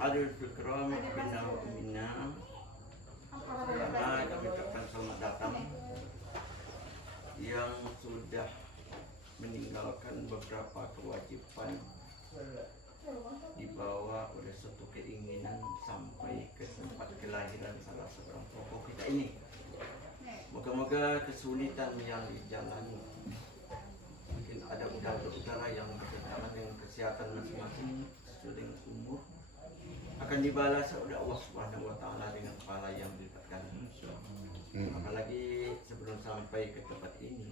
Adil Fikram Bina Umina. Pertama kami ucapkan selamat datang yang sudah meninggalkan beberapa kewajiban dibawa oleh suatu keinginan sampai ke tempat kelahiran salah seorang tokoh kita ini. Moga-moga kesulitan yang dijalani, mungkin ada udara yang bertentangan dengan kesehatan masing-masing sesuai dengan umur, akan dibalas oleh Allah Subhanahu wa taala dengan pahala yang didapatkan. Apalagi sebelum sampai ke tempat ini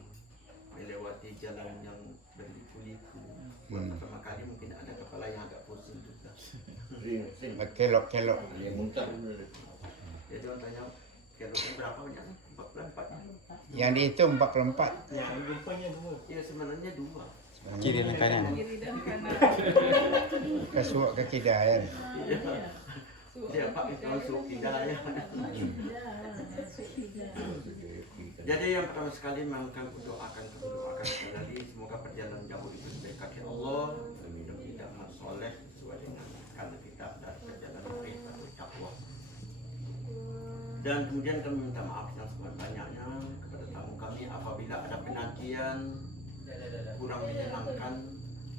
melewati jalan yang berliku-liku. Pertama kali mungkin ada kepala yang agak pusing juga. Kelok-kelok. Dia muntah. Jadi orang tanya, keloknya berapa banyak? 44. Yang dihitung 44. Ya, rupanya 2. Ya sebenarnya 2. Kiri dan kanan. Kiri dan kanan. Kesuak ke kidayaan. Dia Pak itu masuk hidayah. Jadi yang pertama sekali memang doakan kembali, semoga perjalanan jauh itu diberi kaki Allah, mudah-mudahan amal soleh sesuai dengan kata kita dan perjalanan perintah bertakwa. Dan kemudian kami minta maaf yang sebanyak-banyaknya kepada tamu kami apabila ada penantian kurang menyenangkan,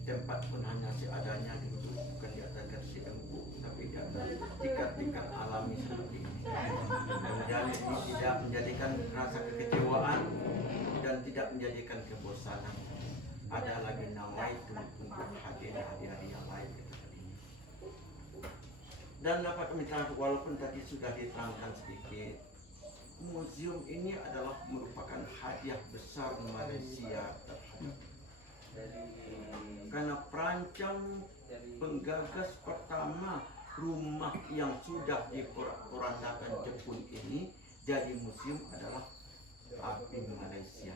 tempat pun hanya seadanya duduk, bukan di atas kursi empuk, tapi di atas tingkat-tingkat alami seperti ini. Dan ini tidak menjadikan rasa kekecewaan dan tidak menjadikan kebosanan. Ada lagi nawaitu untuk hadir di hari yang lain seperti ini. Dan dapat kami terangkan, walaupun tadi sudah diterangkan sedikit, museum ini adalah merupakan hadiah besar Malaysia terhadap, karena perancang penggagas pertama rumah yang sudah diporak-porandakan Jepun ini jadi museum adalah APIM Malaysia.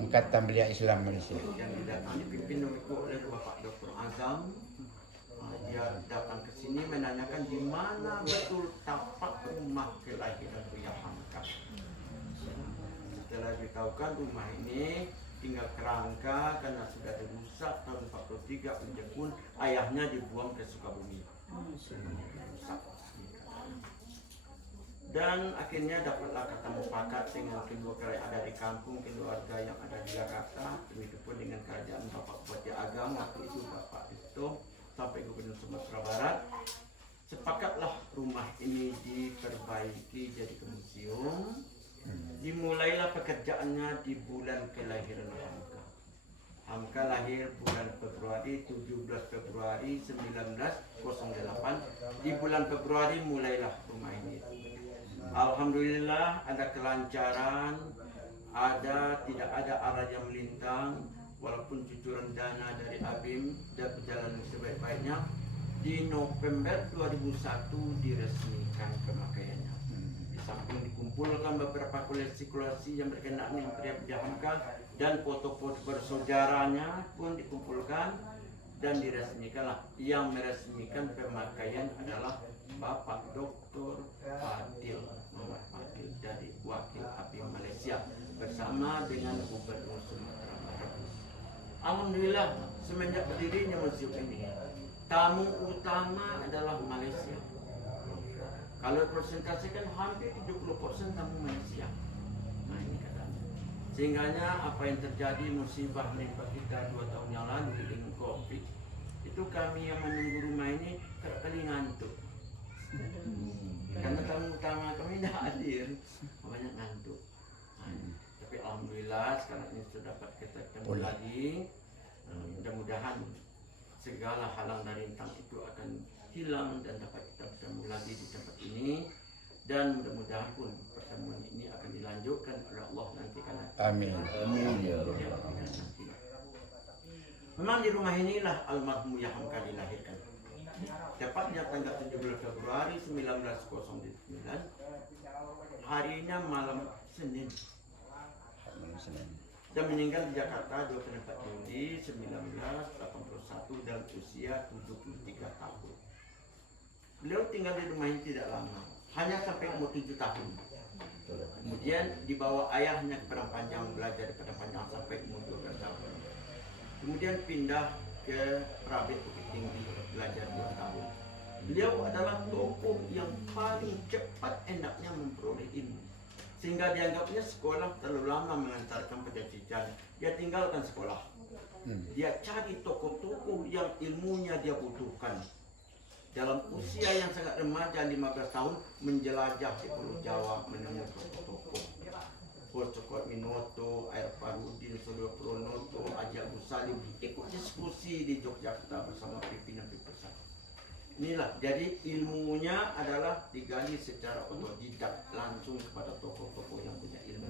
Angkatan Belia Islam Malaysia. Yang didatangi pimpin oleh Bapak Dr. Azam. Dia datang ke sini menanyakan di mana betul tapak rumah kelahiran Buya Hamka. Setelah ditahukan rumah ini tinggal kerangka karena sudah dirusak tahun 43 oleh Jepun, ayahnya dibuang ke Sukabumi. Dan akhirnya dapatlah kata mufakat dengan kedua kerajaan ada di kampung, keluarga yang ada di Jakarta, begitupun dengan kerajaan Bapak Bupati Agam waktu itu Bapak itu sampai Gubernur Sumatera Barat. Sepakatlah rumah ini diperbaiki jadi ke museum. Dimulailah pekerjaannya di bulan kelahiran Hamka. Hamka lahir bulan Februari, 17 Februari 1908. Di bulan Februari mulailah rumah ini. Alhamdulillah ada kelancaran, tidak ada arah yang melintang, walaupun cucuran dana dari ABIM dan berjalan sebaik-baiknya. Di November 2001 diresmikan pemakaiannya. Di samping dikumpulkan beberapa koleksi-koleksi yang berkenaan dengan Buya Hamka dan foto-foto bersaudaranya pun dikumpulkan dan diresmikanlah. Yang meresmikan pemakaian adalah Bapak Dr. Fadil Muhammad Fadil dari Wakil APIM Malaysia bersama dengan Gubernur Sumatera Barat. Alhamdulillah semenjak berdirinya museum ini, tamu utama adalah Malaysia. Kalau presentasikan hampir 70% tamu Malaysia. Nah ini katanya. Sehingganya apa yang terjadi musibah menimpa kita 2 tahun yang lalu dengan COVID, itu kami yang menunggu rumah ini kali ngantuk. Karena tamu utama kami tidak hadir, banyak ngantuk. Nah, tapi alhamdulillah sekarang ini sudah dapat kita ketemu lagi. Mudah-mudahan segala halang dan rintang itu akan hilang dan dapat kita bertemu lagi di tempat ini, dan mudah-mudahan pun pertemuan ini akan dilanjutkan oleh Allah nanti karena Amin. Amin ya nanti. Rabbal. Memang di rumah inilah almarhum Buya Hamka dilahirkan. Tepatnya tanggal 17 Februari 1909. Harinya malam Senin. Dan meninggal di Jakarta 24 Juli 1981 dalam usia 73 tahun. Beliau tinggal di rumah ini tidak lama, hanya sampai umur 7 tahun. Kemudian dibawa ayahnya ke Padang Panjang, belajar di Padang Panjang sampai umur 12 tahun. Kemudian pindah ke Prabit Bukit Tinggi belajar 2 tahun. Beliau adalah tokoh yang paling cepat hendaknya memperoleh ilmu. Sehingga dianggapnya sekolah terlalu lama mengantarkan pendidikan. Dia tinggalkan sekolah. Dia cari tokoh-tokoh yang ilmunya dia butuhkan. Dalam usia yang sangat remaja 15 tahun menjelajah di Pulau Jawa menemui tokoh-tokoh. Cokot Minoto, Air Parudin, Suryo Pronoto, Haji Abu Salim ikut diskusi di Yogyakarta bersama pimpinan besar. Inilah, jadi ilmunya adalah digali secara otodidak langsung kepada tokoh-tokoh yang punya ilmu.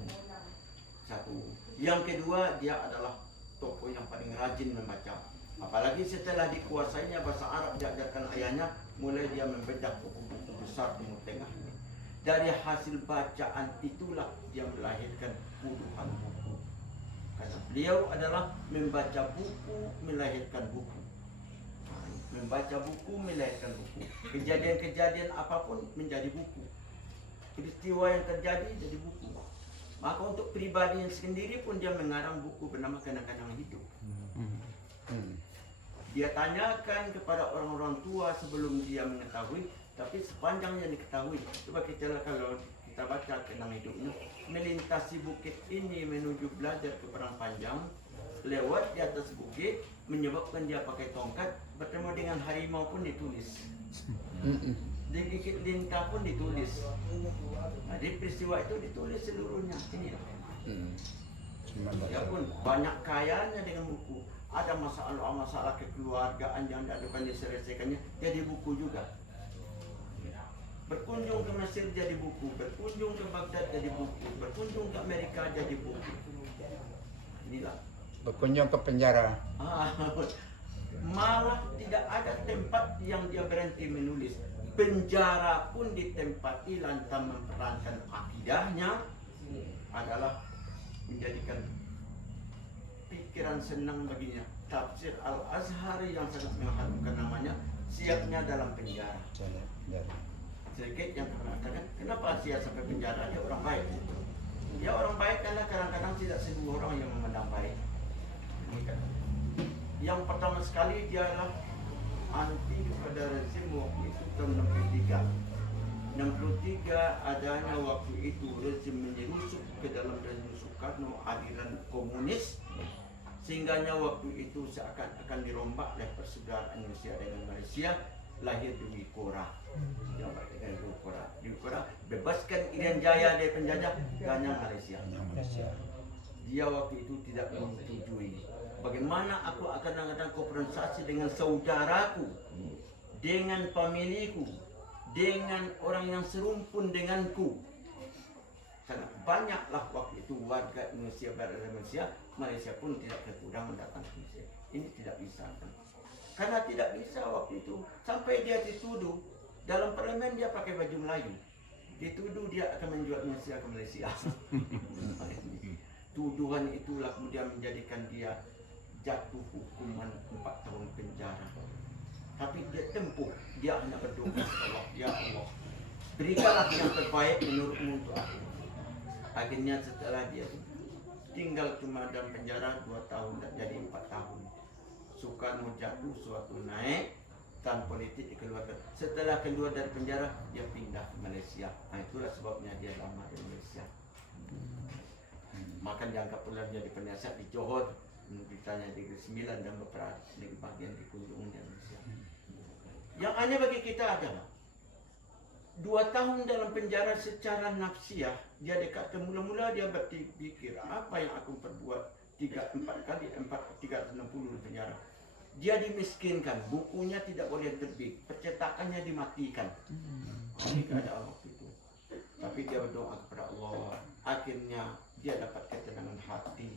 Satu. Yang kedua, dia adalah tokoh yang paling rajin membaca. Apalagi setelah dikuasainya bahasa Arab diajarkan ayahnya, mulai dia membedah buku-buku besar Timur Tengah. Dari hasil bacaan itulah dia melahirkan puluhan buku. Karena beliau adalah membaca buku, melahirkan buku. Membaca buku, melahirkan buku. Kejadian-kejadian apapun menjadi buku. Peristiwa yang terjadi jadi buku. Maka untuk pribadinya sendiri pun dia mengarang buku bernama Kenang-kenang Hidup. Dia tanyakan kepada orang-orang tua sebelum dia mengetahui, tapi sepanjang yang diketahui. Coba kita kalau kita baca Kenang Hidupnya, melintasi bukit ini menuju belajar ke Perang Panjang, lewat di atas bukit, menyebabkan dia pakai tongkat, bertemu dengan harimau pun ditulis. Di gigit lintah pun ditulis. Nah, di peristiwa itu ditulis seluruhnya. Ini ya pun banyak kayanya dengan buku. Ada masalah kekeluargaan yang akan diselesaikannya jadi buku juga. Berkunjung ke Mesir jadi buku, berkunjung ke Baghdad jadi buku, berkunjung ke Amerika jadi buku. Inilah. Berkunjung ke penjara. Malah tidak ada tempat yang dia berhenti menulis. Penjara pun ditempati lantaran memperankan akidahnya adalah menjadikan pikiran senang baginya. Tafsir Al-Azhari yang sangat mengharumkan namanya, siapnya dalam penjara. Sedikit yang mengatakan, kenapa siap sampai penjara? Dia orang baik. Dia orang baik karena kadang-kadang tidak semua orang yang memandang baik. Yang pertama sekali dia adalah anti kepada rezim waktu itu tahun 63 adanya waktu itu rezim menyerusuk ke dalam rezim Soekarno aliran komunis, sehingganya waktu itu seakan-akan dirombak oleh persaudaraan Indonesia dengan Malaysia, lahir Dewi Kora. Yang dengan Dewi Kora bebaskan Irian Jaya dari penjajah, ganyang Malaysia. Dia waktu itu tidak menyetujui. Bagaimana aku akan mengadakan konfrontasi dengan saudaraku, dengan pemilihku, dengan orang yang serumpun denganku. Sangat banyaklah waktu itu warga Indonesia berada di Malaysia pun tidak kekurangan datang ke Malaysia. Ini tidak bisa kan? Karena tidak bisa waktu itu. Sampai dia dituduh dalam parlemen dia pakai baju Melayu. Dituduh dia akan menjual Indonesia ke Malaysia. Tuduhan itulah kemudian menjadikan dia jatuh hukuman 4 tahun penjara. Tapi dia tempuh, dia hanya berdoa kepada Allah, ya Allah, berikanlah yang terbaik menurutmu untuk aku. Akhirnya setelah dia tinggal cuma dalam penjara 2 tahun dan jadi 4 tahun. Soekarno jatuh suatu naik, tahun politik dikeluarkan. Setelah keluar dari penjara, dia pindah ke Malaysia. Nah, itulah sebabnya dia lama di Malaysia. Maka dianggap pula menjadi penasihat di Johor, ditanya di Negeri 9 dan beberapa negeri bagian di Kunjung di Indonesia. Yang aneh bagi kita adalah 2 tahun dalam penjara secara nafsiah, dia dekat mula-mula dia berpikir apa yang aku perbuat 360 di penjara. Dia dimiskinkan, bukunya tidak boleh terbit, percetakannya dimatikan. Ini keadaan waktu itu. Tapi dia berdoa kepada Allah, akhirnya dia dapat ketenangan hati.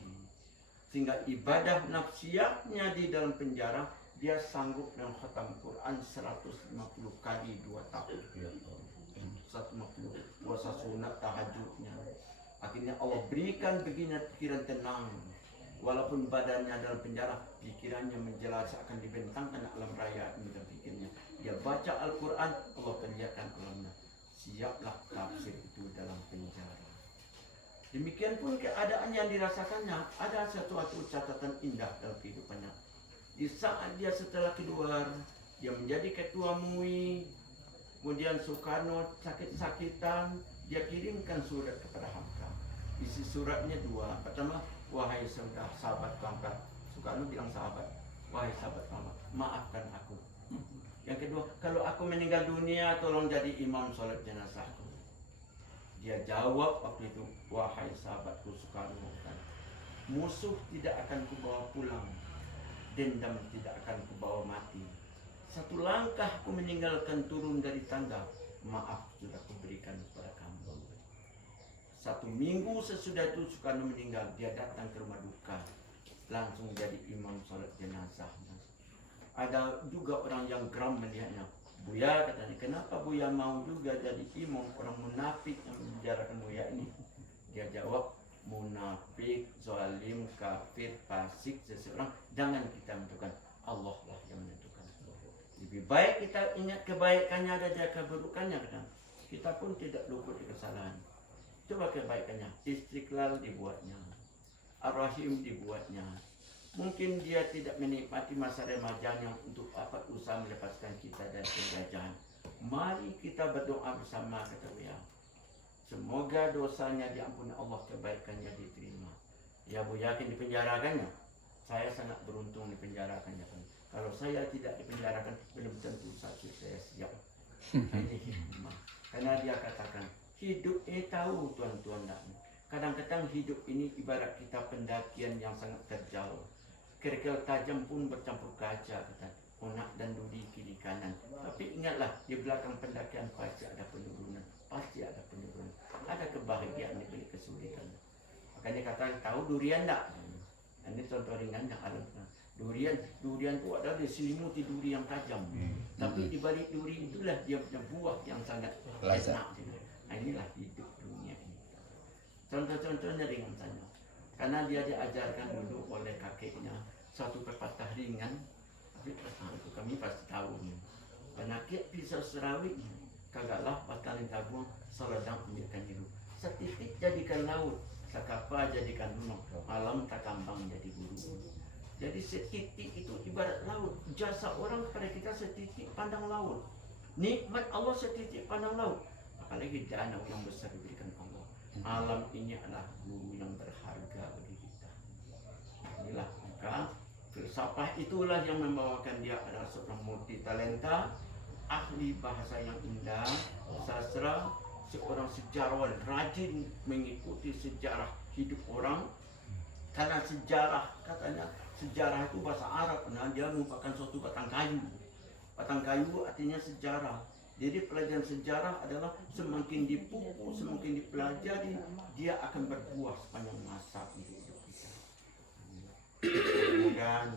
Sehingga ibadah nafsiyahnya di dalam penjara, dia sanggup dengan khatam Quran 150 kali 2 tahun. 150 puasa sunat tahajudnya. Akhirnya Allah berikan begini pikiran tenang. Walaupun badannya dalam penjara, pikirannya menjelas akan dibentangkan alam raya dalam pikirnya. Dia baca Al-Quran, Allah perlihatkan alamnya. Siaplah tafsir itu dalam penjara. Demikian pun keadaan yang dirasakannya, ada satu catatan indah dalam kehidupannya. Di saat dia setelah keluar, dia menjadi ketua MUI, kemudian Soekarno sakit-sakitan, dia kirimkan surat kepada Hamka. Isi suratnya dua. Pertama, wahai sahabat Hamka. Soekarno bilang sahabat, wahai sahabat Hamka, maafkan aku. Yang kedua, kalau aku meninggal dunia, tolong jadi imam sholat jenazahku. Dia jawab waktu itu, wahai sahabatku Soekarno, musuh tidak akan kubawa pulang, dendam tidak akan kubawa mati. Satu langkah ku meninggalkan turun dari tangga, maaf sudah kuberikan kepada kamu. 1 minggu sesudah itu Soekarno meninggal, dia datang ke rumah duka, langsung jadi imam sholat jenazahnya. Ada juga orang yang geram melihatnya. Buya katanya, kenapa Buya mau juga jadi imam orang munafik yang menjarakan Buya ini? Dia jawab, munafik, zalim, kafir, fasik, seseorang jangan kita menentukan, Allah lah yang menentukan. Lebih baik kita ingat kebaikannya dan jaga keburukannya. Kita pun tidak luput dari kesalahan. Coba kebaikannya, Istiqlal dibuatnya, Ar-Rahim dibuatnya. Mungkin dia tidak menikmati masa remajanya untuk apa usaha melepaskan kita dari penjajahan. Mari kita berdoa bersama, kata Buya. Semoga dosanya diampuni Allah, kebaikannya diterima. Ya Bu, yakin dipenjarakannya? Saya sangat beruntung dipenjarakannya. Kalau saya tidak dipenjarakan, belum tentu sakit saya siap. Ini hikmah. Karena dia katakan, hidup ini tahu tuan-tuan. Kadang-kadang hidup ini ibarat kita pendakian yang sangat terjal. Kerikil tajam pun bercampur kaca, kata onak dan duri kiri kanan. Tapi ingatlah, di belakang pendakian pasti ada penurunan, pasti ada penurunan, ada kebahagiaan di balik kesulitan. Makanya kata, tahu durian tak? Ini contoh ringan yang alam. Durian itu adalah diselimuti duri yang tajam. Tapi di balik duri itulah dia punya buah yang sangat enak. Nah, inilah hidup dunia ini. Contoh-contohnya ringan saja. Karena dia diajarkan dulu oleh kakeknya satu pepatah ringan, tapi itu kami pasti tahu. Penyakit pisau serawit, kagaklah batalin tabung, seledang ambilkan hidup. Setitik jadikan laut, sekapa jadikan gunung, malam tak kambang jadi guru. Jadi setitik itu ibarat laut. Jasa orang kepada kita setitik pandang laut. Nikmat Allah setitik pandang laut. Apalagi dana yang besar diberikan Allah. Alam ini adalah guru yang berharga bagi kita. Inilah maka filsafah itulah yang membawakan dia adalah seorang multi talenta, ahli bahasa yang indah, sastra, seorang sejarawan rajin mengikuti sejarah hidup orang. Karena sejarah, katanya sejarah itu bahasa Arab, nah dia merupakan suatu batang kayu. Batang kayu artinya sejarah. Jadi pelajaran sejarah adalah semakin dipupuk, semakin dipelajari, dia akan berbuah sepanjang masa untuk hidup kita. Kemudian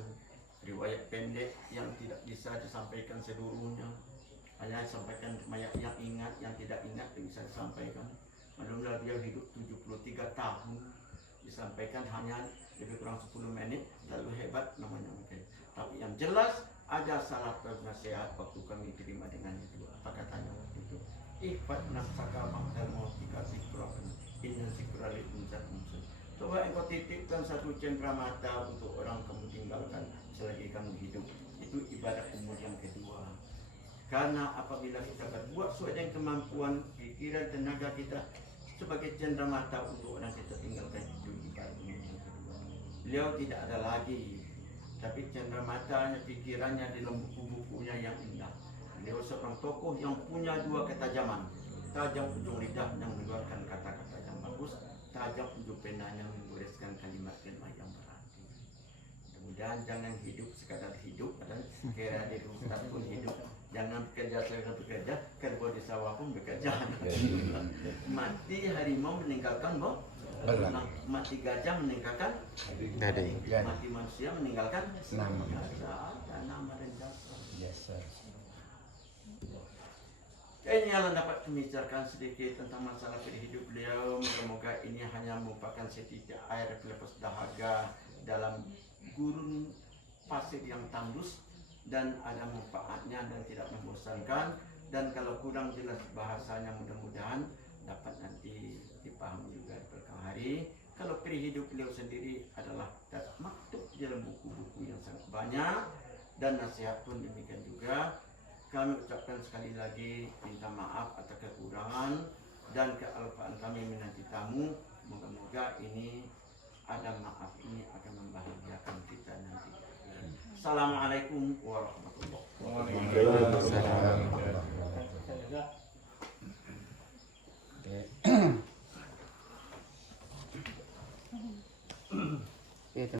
riwayat pendek yang tidak bisa disampaikan seluruhnya, hanya disampaikan yang ingat, yang tidak ingat bisa disampaikan. Alhamdulillah dia hidup 73 tahun, disampaikan hanya lebih kurang 10 menit, terlalu hebat namanya mungkin. Tapi yang jelas ada salah satu nasihat waktu kami terima dengan itu. Apa katanya waktu itu? Ihfad nafsaka ma'al mautika zikran, inna zikra lil insani munsal. Coba engkau titipkan satu cenderamata untuk orang kamu tinggalkan selagi kamu hidup. Itu ibadah umur yang kedua. Karena apabila kita berbuat sesuai dengan kemampuan, pikiran, tenaga kita sebagai cenderamata untuk orang kita tinggalkan, itu ibadah umur yang kedua. Beliau tidak ada lagi, tapi cenderamata, pikirannya di dalam buku-bukunya yang indah. Beliau seorang tokoh yang punya dua ketajaman. Tajam ujung lidah yang mengeluarkan kata-kata yang bagus, tajam ujung penanya menggoreskan kalimat-kalimat yang berarti. Mudah-mudahan jangan hidup sekadar hidup, dan kira di Ustaz pun hidup. Jangan bekerja sekadar bekerja, kerja di sawah pun bekerja. Mati harimau meninggalkan mati gajah meninggalkan mati manusia meninggalkan nama dan jasa. Yes, sir. Ini yang dapat membicarakan sedikit tentang masalah hidup beliau. Semoga ini hanya merupakan setitik air pelepas dahaga dalam gurun pasir yang tandus, dan ada manfaatnya dan tidak membosankan. Dan kalau kurang jelas bahasanya, mudah-mudahan dapat nanti dipahami juga di belakang hari. Kalau peri hidup beliau sendiri adalah maktub dalam buku-buku yang sangat banyak, dan nasihat pun demikian juga. Kami ucapkan sekali lagi minta maaf atas kekurangan dan kealpaan kami menanti tamu. Moga-moga ini ada maaf ini akan membahagiakan kita nanti. Assalamualaikum warahmatullahi wabarakatuh.